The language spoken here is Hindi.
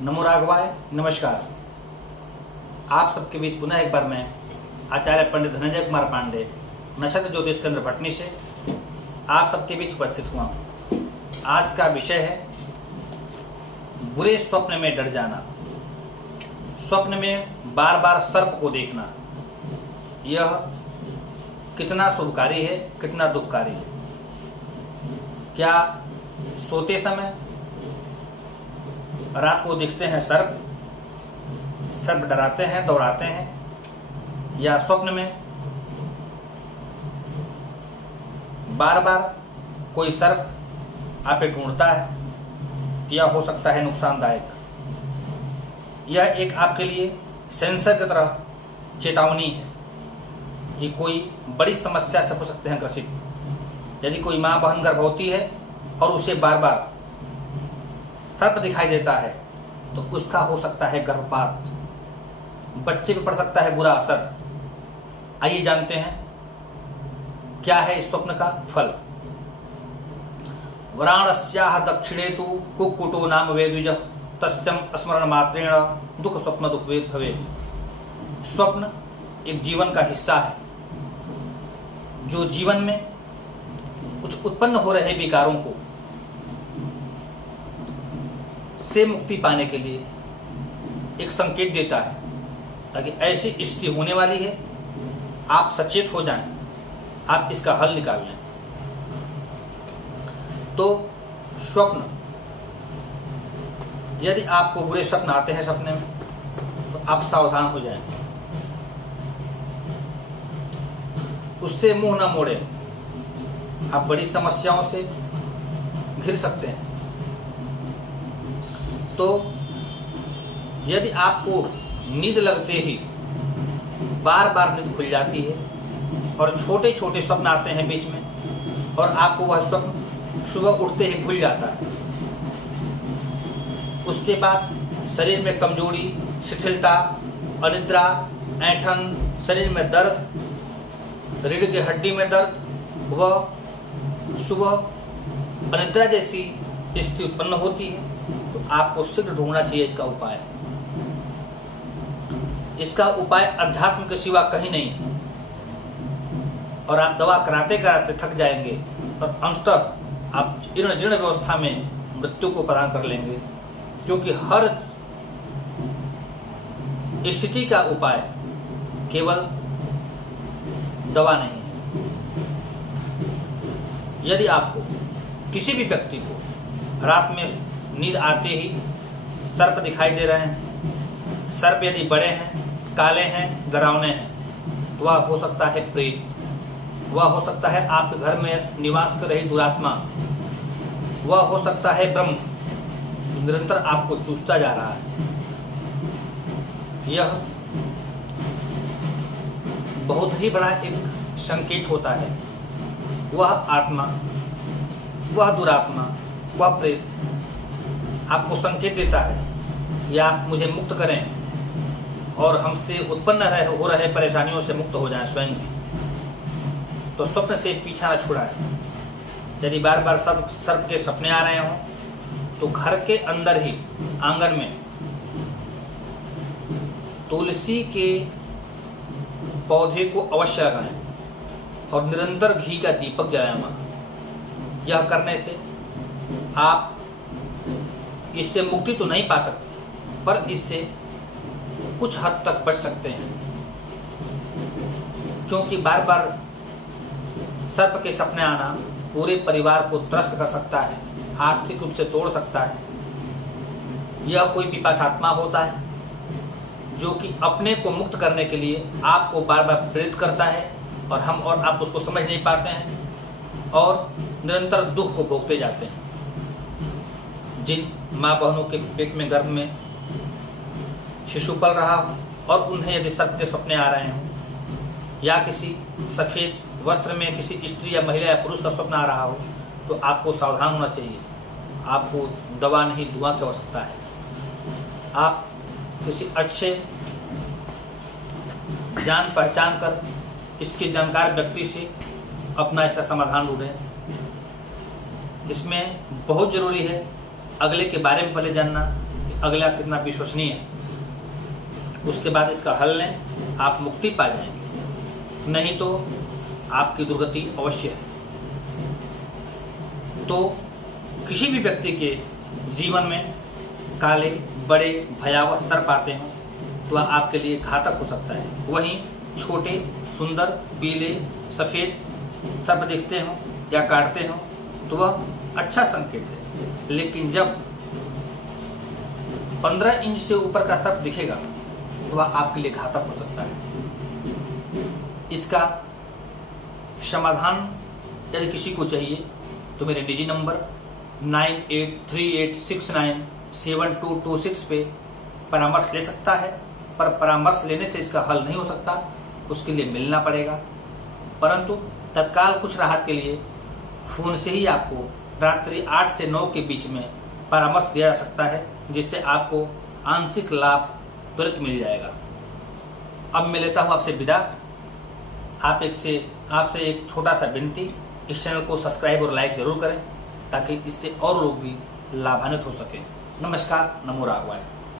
नमो राघवाय। नमस्कार। आप सबके बीच पुनः एक बार मैं आचार्य पंडित धनंजय कुमार पांडे नक्षत्र ज्योतिष केंद्र भटनी से आप सबके बीच उपस्थित हुआ हूँ। आज का विषय है बुरे स्वप्न में डर जाना। स्वप्न में बार बार सर्प को देखना, यह कितना शुभकारी है, कितना दुखकारी है। क्या सोते समय रात को दिखते हैं सर्प डराते हैं, दौड़ाते हैं, या स्वप्न में बार बार कोई सर्प आप पे ढूंढता है, यह हो सकता है नुकसानदायक। यह एक आपके लिए सेंसर की तरह चेतावनी है कि कोई बड़ी समस्या से हो सकते हैं ग्रसित। यदि कोई माँ बहन गर्भवती है और उसे बार बार सर्प दिखाई देता है तो उसका हो सकता है गर्भपात, बच्चे पे पड़ सकता है बुरा असर। आइए जानते हैं क्या है इस स्वप्न का फल। वराणस्याह दक्षिणे तु कुक्कुटो नाम वेद्विजः तस्यं स्मरण मात्रेण दुख स्वप्न दुख वेद भवेत्। स्वप्न एक जीवन का हिस्सा है जो जीवन में कुछ उत्पन्न हो रहे विकारों को से मुक्ति पाने के लिए एक संकेत देता है, ताकि ऐसी स्थिति होने वाली है आप सचेत हो जाएं, आप इसका हल निकाल लें। तो स्वप्न, यदि आपको बुरे स्वप्न आते हैं सपने में तो आप सावधान हो जाएं, उससे मुंह न मोड़ें। आप बड़ी समस्याओं से घिर सकते हैं। तो यदि आपको नींद लगते ही बार बार नींद खुल जाती है और छोटे छोटे स्वप्न आते हैं बीच में, और आपको वह स्वप्न सुबह उठते ही भूल जाता है, उसके बाद शरीर में कमजोरी, शिथिलता, अनिद्रा, ऐंठन, शरीर में दर्द, रीढ़ की हड्डी में दर्द, वह सुबह अनिद्रा जैसी स्थिति उत्पन्न होती है, तो आपको शीघ्र ढूंढना चाहिए इसका उपाय। इसका उपाय अध्यात्म के सिवा कहीं नहीं है, और आप दवा कराते कराते थक जाएंगे और अंततः आप जीर्ण व्यवस्था में मृत्यु को प्रदान कर लेंगे, क्योंकि हर स्थिति का उपाय केवल दवा नहीं है। यदि आपको किसी भी व्यक्ति को रात में नींद आते ही सर्प दिखाई दे रहे हैं, सर्प यदि बड़े हैं, काले हैं, डरावने हैं, तो वह हो सकता है प्रेत, वह हो सकता है आपके घर में निवास कर रही दुरात्मा, वह हो सकता है ब्रह्म जो निरंतर आपको चूसता जा रहा है। यह बहुत ही बड़ा एक संकेत होता है। वह आत्मा, वह दुरात्मा, वह प्रेत आपको संकेत देता है या आप मुझे मुक्त करें और हमसे उत्पन्न हो रहे परेशानियों से मुक्त हो जाएं स्वयं भी। तो स्वप्न से पीछा न छुड़ाएं। यदि बार बार सर्प के सपने आ रहे हों तो घर के अंदर ही आंगन में तुलसी के पौधे को अवश्य लगाएं और निरंतर घी का दीपक जलाएं। यह करने से आप इससे मुक्ति तो नहीं पा सकते, पर इससे कुछ हद तक बच सकते हैं, क्योंकि बार बार सर्प के सपने आना पूरे परिवार को त्रस्त कर सकता है, आर्थिक रूप से तोड़ सकता है। यह कोई पिपासात्मा होता है जो कि अपने को मुक्त करने के लिए आपको बार बार प्रेरित करता है, और हम और आप उसको समझ नहीं पाते हैं और निरंतर दुख को भोगते जाते हैं। जिन माँ बहनों के पेट में, गर्भ में शिशु पल रहा हो और उन्हें यदि सर्प के सपने आ रहे हों, या किसी सफ़ेद वस्त्र में किसी स्त्री या महिला या पुरुष का स्वप्न आ रहा हो, तो आपको सावधान होना चाहिए। आपको दवा नहीं, दुआ की आवश्यकता है। आप किसी अच्छे जान पहचान कर इसके जानकार व्यक्ति से अपना इसका समाधान ढूंढें। इसमें बहुत जरूरी है अगले के बारे में पहले जानना कि अगला कितना विश्वसनीय है, उसके बाद इसका हल लें, आप मुक्ति पा जाएंगे, नहीं तो आपकी दुर्गति अवश्य है। तो किसी भी व्यक्ति के जीवन में काले बड़े भयावह सर्प आते हों तो वह आपके लिए घातक हो सकता है। वहीं छोटे सुंदर पीले सफेद सर्प दिखते हों या काटते हों तो वह अच्छा संकेत है। लेकिन जब 15 इंच से ऊपर का सर्प दिखेगा तो वह आपके लिए घातक हो सकता है। इसका समाधान यदि किसी को चाहिए तो मेरे निजी नंबर 9838697226 पे परामर्श ले सकता है, पर परामर्श लेने से इसका हल नहीं हो सकता, उसके लिए मिलना पड़ेगा। परंतु तत्काल कुछ राहत के लिए फोन से ही आपको रात्रि 8 से 9 के बीच में परामर्श दिया जा सकता है, जिससे आपको आंशिक लाभ तुरंत मिल जाएगा। अब मैं लेता हूँ आपसे विदा। आपसे एक छोटा सा विनती, इस चैनल को सब्सक्राइब और लाइक जरूर करें ताकि इससे और लोग भी लाभान्वित हो सके। नमस्कार, नमो राघवाय।